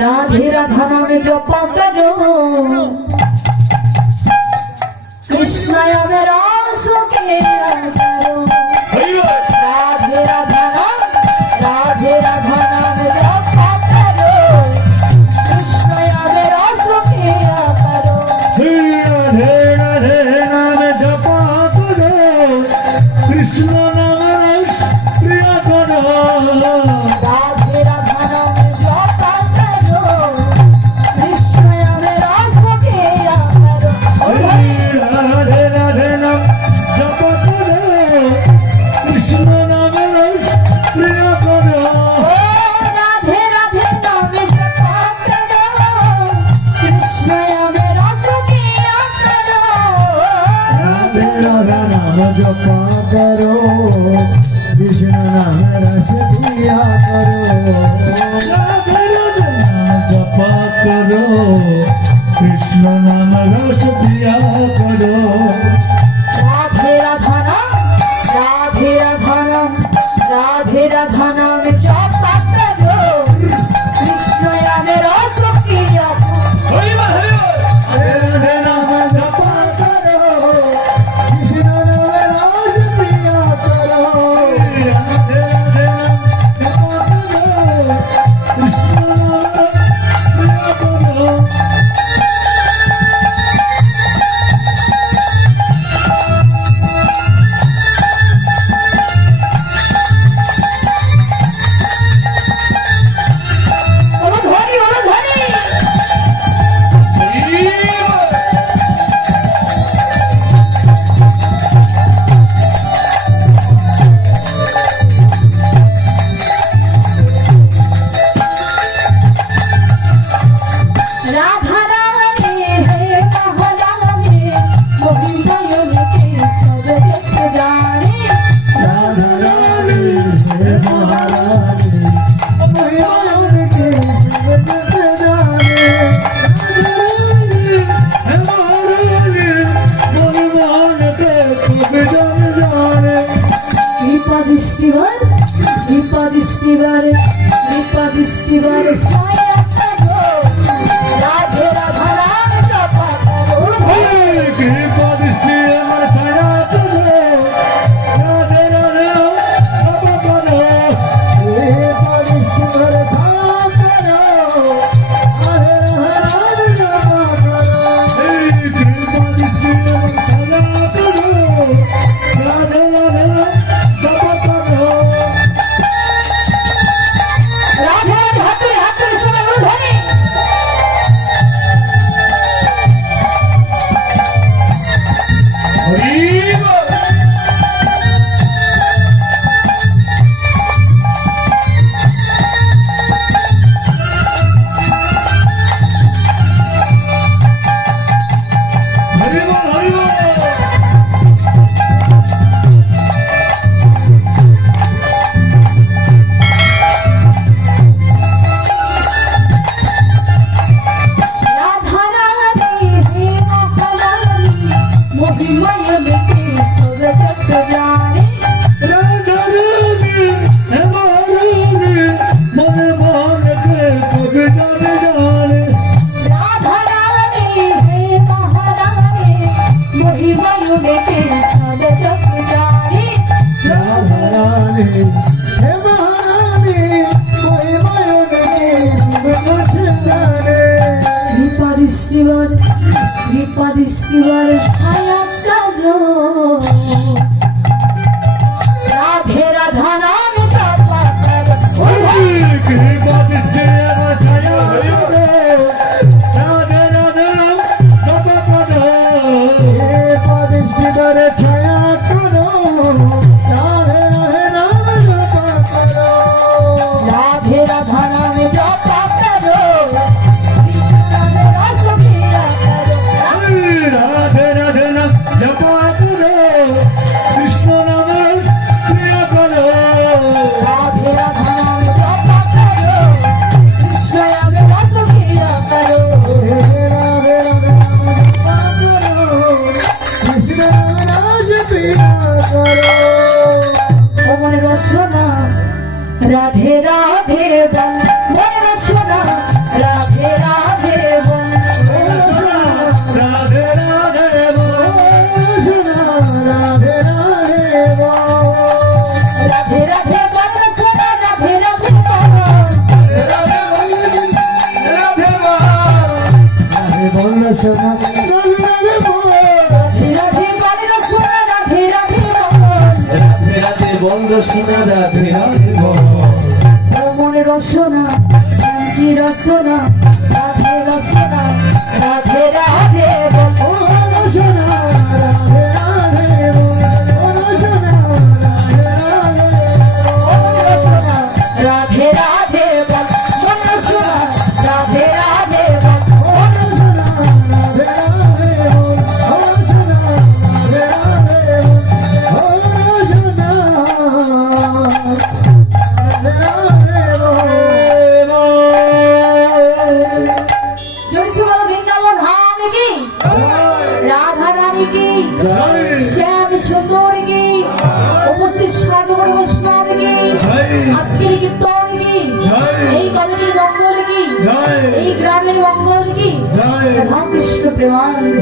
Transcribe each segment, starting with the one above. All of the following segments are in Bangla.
राधे राधा नाम जपा करो कृष्ण मेरा सुखे करो राधे राधा नाम जपा करो कृष्ण मेरा सुखे करो राधे राधे नाम जपा करो कृष्ण नाम रस प्रिय करो राधे राधा नाम जपा करो कृष्ण मेरा सुखे करो राधे राधे नाम जपा करो कृष्ण नाम रस प्रिय करो राधे राधे नाम जपा करो कृष्ण मेरा सुखे करो राधे राधे नाम जपा करो कृष्ण नाम रस प्रिय करो राधे राधे नाम जपा करो कृष्ण नाम रस प्रिय करो राधे राधा नाम जपा करो कृष्ण मेरा सुखे करो राधे नाम जपा करो कृष्ण नाम रस प्रिय करो राधे राधे नाम जपा करो कृष्ण नाम रस प्रिय करो राधा रानी है महारानी मोहिनी के सब जग जाने राधा रानी है महारानी महिमान के सब जग जाने राधा रानी है महारानी महिमान के सब जग जाने दीपा साया करो राधे राधा नाम जपा करो कृपा दृष्टि अमर छाया करो राधे राधे जप करो कृपा दृष्टि अमर छाया करो राधे राधे जप करो कृपा दृष्टि अमर छाया करो राधे राधे जप करो राधे राधे हाथ सुने धनी हरि बोल हरि बोल राधा रानी है महारानी मोहिनी के सब जग जाने राधा रानी है महारानी मन मान के कब जाने जाने राधा रानी है महारानी मोहिनी के सब जग जाने राधा रानी है महारानी कोई मायो नहीं सब कुछ जाने दीपा छाया करो राधे राधा नाम जपा करो कृपा दृष्टि अमर छाया करो राधे राधे जप करो कृपा दृष्टि अमर छाया करो राधे राधे नाम जप करो राधे राधा नाम जपा करो कृष्ण मेरा सुखे करो राधे राधे नाम जपा करो कृष्ण नाम प्रिय करो राधे राधा नाम जपा करो कृष्ण मेरा सुखे करो राधे राधे नाम जपा करो कृष्ण नाम रस प्रिय करो ओमन रसना राधे राधे मन रसना সোনা রাধে রাধে বল রাধে বল সোনা রাধে রাধে বল রাধে রাধে বল সোনা রাধে রাধে বল মনের রসনা শান্তি রসনা রাধে রসনা রাধে রাধে বল সোনা রাধে রাধে বল সোনা রাধে রাধে রাধে রাধে বল সোনা রাধে রাধে বল জড়ছে বল বৃন্দাবন ধাম কি রাধা রানী কি শ্যাম সুন্দর কি উপস্থিত সাধুর বৈষ্ণব কি আজকের কীর্তন কি এই কলোনির মঙ্গল কি এই গ্রামের মঙ্গল কি রাধা কৃষ্ণ প্রেমানন্দ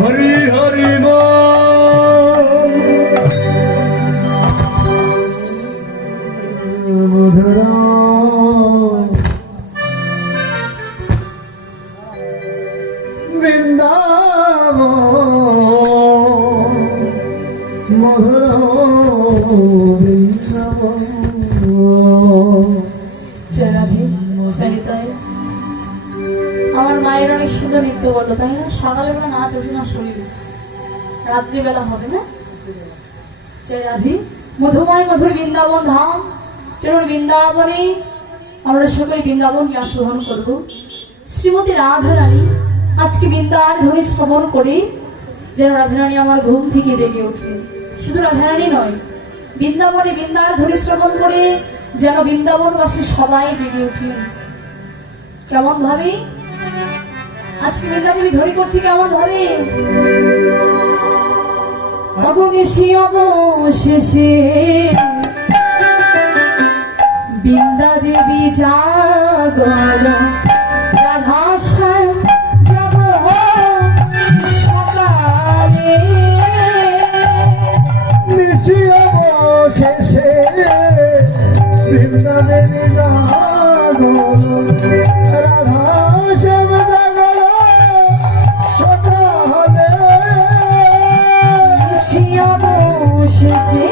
হরি হরি হরি মধুরা বৃন্দাবন মধুরা বৃন্দাবন জয় রাধে চারিতায় আমার মায়ের অনেক সুন্দর নৃত্য করতো তাই না সকালবেলা নাচ ওঠে না শরীরে রাত্রিবেলা হবে না জয় রাধে মধুময় মধুর বৃন্দাবন ধাম চলুন বৃন্দাবনে আমরা সকলে বৃন্দাবনকে আস্বাদন করব শ্রীমতী রাধা রানী আজকে বৃন্দার ধ্বনি শ্রবণ করে যেন রাধা রানী আমার ঘুম থেকে জেগে উঠলেন শুধু রাধা রানী নয় বৃন্দাবনে বৃন্দার ধ্বনি শ্রবণ করে যেন বৃন্দাবনবাসী সবাই জেগে উঠলেন কেমন ভাবে আজকে বৃন্দাদেবী ধ্বনি করছি কেমন ভাবে অবনিশি অবশেষে বৃন্দা দেবী জাগর রাধা শ্যাম যাব সকালে নিশি অবশেষে বৃন্দাদেবী জাগর রাধা শ্যাম জাগর সকালে নিশি অবশেষে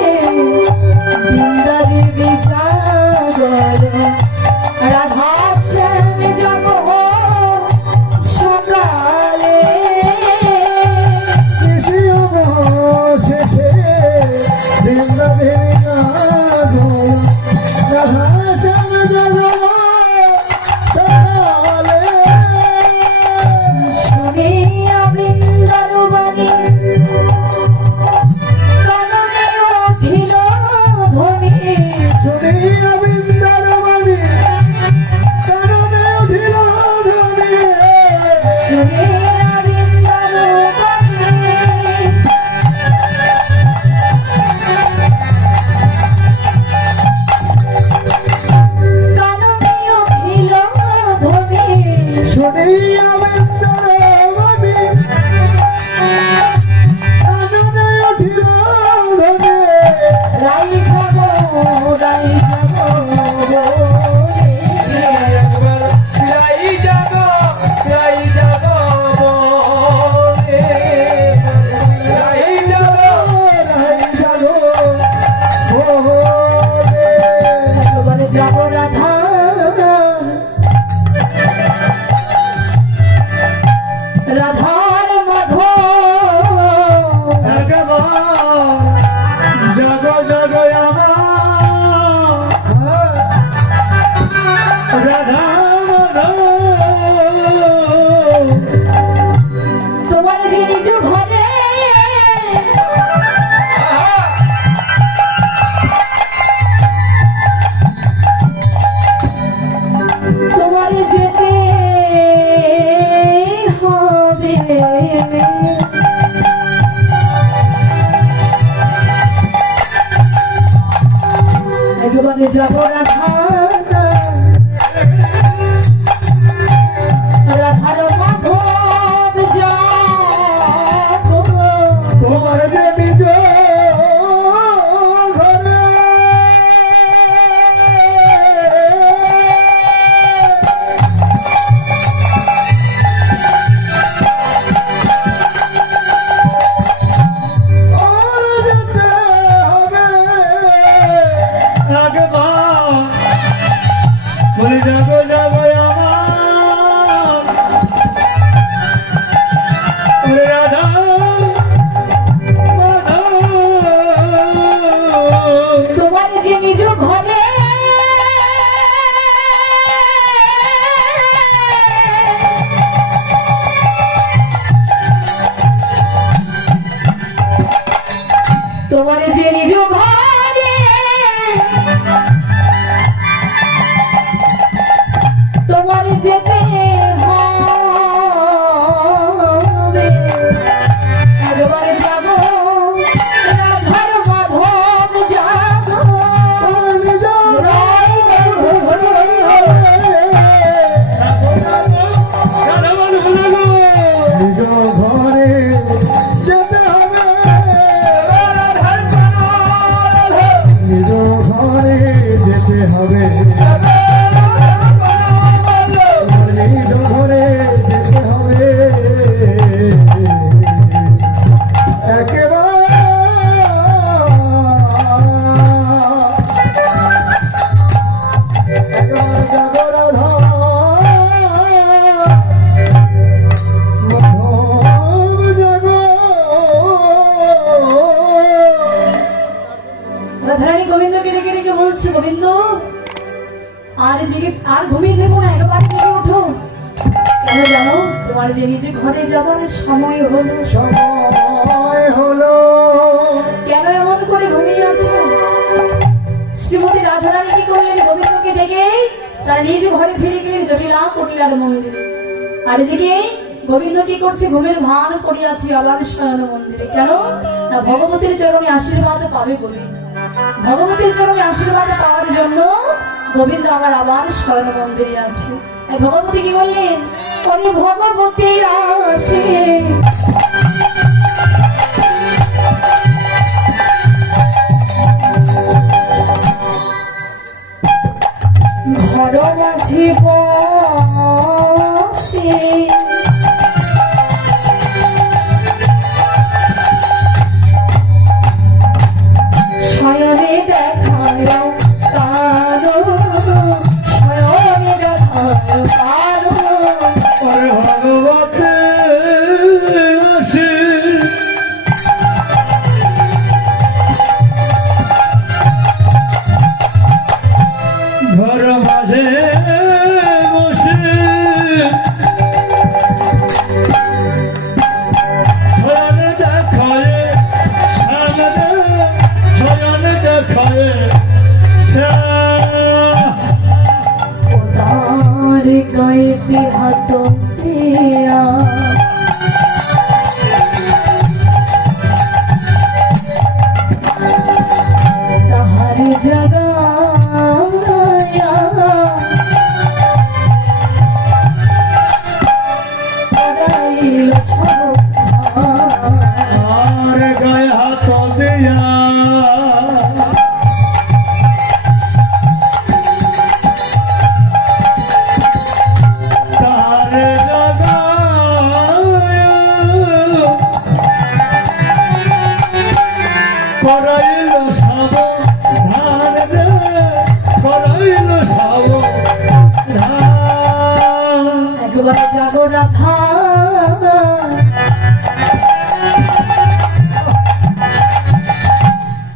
বৃন্দা দেবী জাগর রাধা শ্যাম যাব সকালে নিশি অবশেষে বৃন্দাদেবী জাগর রাধা শ্যাম জাগর সকালে শুনিয়া বৃন্দার বাণী কাননে উঠিল ধ্বনি শুনিয়া বৃন্দার বাণী কাননে উঠিল ধ্বনি শুনিয়া বৃন্দার বাণী কাননে উঠিল ধ্বনি শুনিয়া বৃন্দার বাণী কাননে উঠিল ধ্বনি রাই যাব রে। ভগবান যাব রাধা রাধার মাধব জগ জগ আমার রাধা তোমার যে নিজ ঘরে তোমার যেতে হবে একবারে যাব রাধা রাধার মাধব যাব তোমার যে নিজ ঘরে যেতে হবে, একবার যাবো রাধার মাধব যাবো। নিজ ঘরে যেতে হবে, নিজ ঘরে যেতে হবে, নিজ ঘরে যেতে হবে। একবার যাব রাধা মাধব জাগো। রাধারানী গোবিন্দকে ডেকে ডেকে বলছে, গোবিন্দ আর জেগে আর ঘুমিয়ে থেকো না, একবার জেগে ওঠো। কেন জানো, তোমার যে নিজে ঘরে যাবার সময় হলো। সময় হলো, কেন এমন করে ঘুমিয়ে আছো? শ্রীমতী রাধারানী কি করলেন, গোবিন্দকে ডেকে তার নিজ ঘরে ফিরে গেলেন জটিলা কুটিলার মন্দিরে। আর এদিকে গোবিন্দ কি করছে, ঘুমের ভান করিয়াছে আবার শয়ন মন্দিরে। কেন না, ভগবতীর চরণে আশীর্বাদ পাবে বলে। ভগবতীর চরণে আশীর্বাদ পাওয়ার জন্য গোবিন্দ আবার শয়ন মন্দিরে আছে। তাই ভগবতী কি বললেন, ওরে ভগবতী আসে ঘর মাঝে বসে, শয়নে দেখায় কারো, শয়নে দেখায় কারো। ওরে ভগবতে আসে, ঘর মাঝে বসে, শয়ন দেখায় সামনে, শয়ন দেখায় তার গায়েতে হাত দেয়া, তাহার জাগায়া করাইল সব আর গায়ে হাত দিয়া, তারে জাগায়া করাইল সব ধান রে, করাইল সব ধান। একবার জাগো রাধা,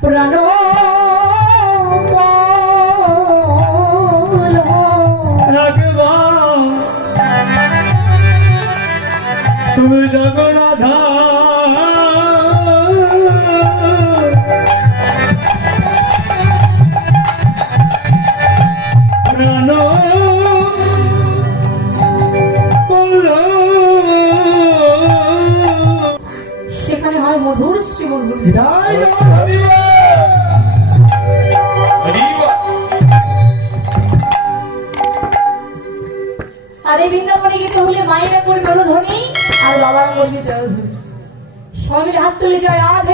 প্রাণ বল রাগবা তুমি জগন্নাথা, প্রাণ বল। সেখানে হয় মধুর শ্রী মধুর। বিদায় নাও হরিয়া। আর এই বৃন্দাবনে গেতে হলে মায়েরা করবে হলো ধ্বনি, আর বাবারা করবে জয় ধ্বনি। সবাই মিলে হাত তুলে জয় রাধে।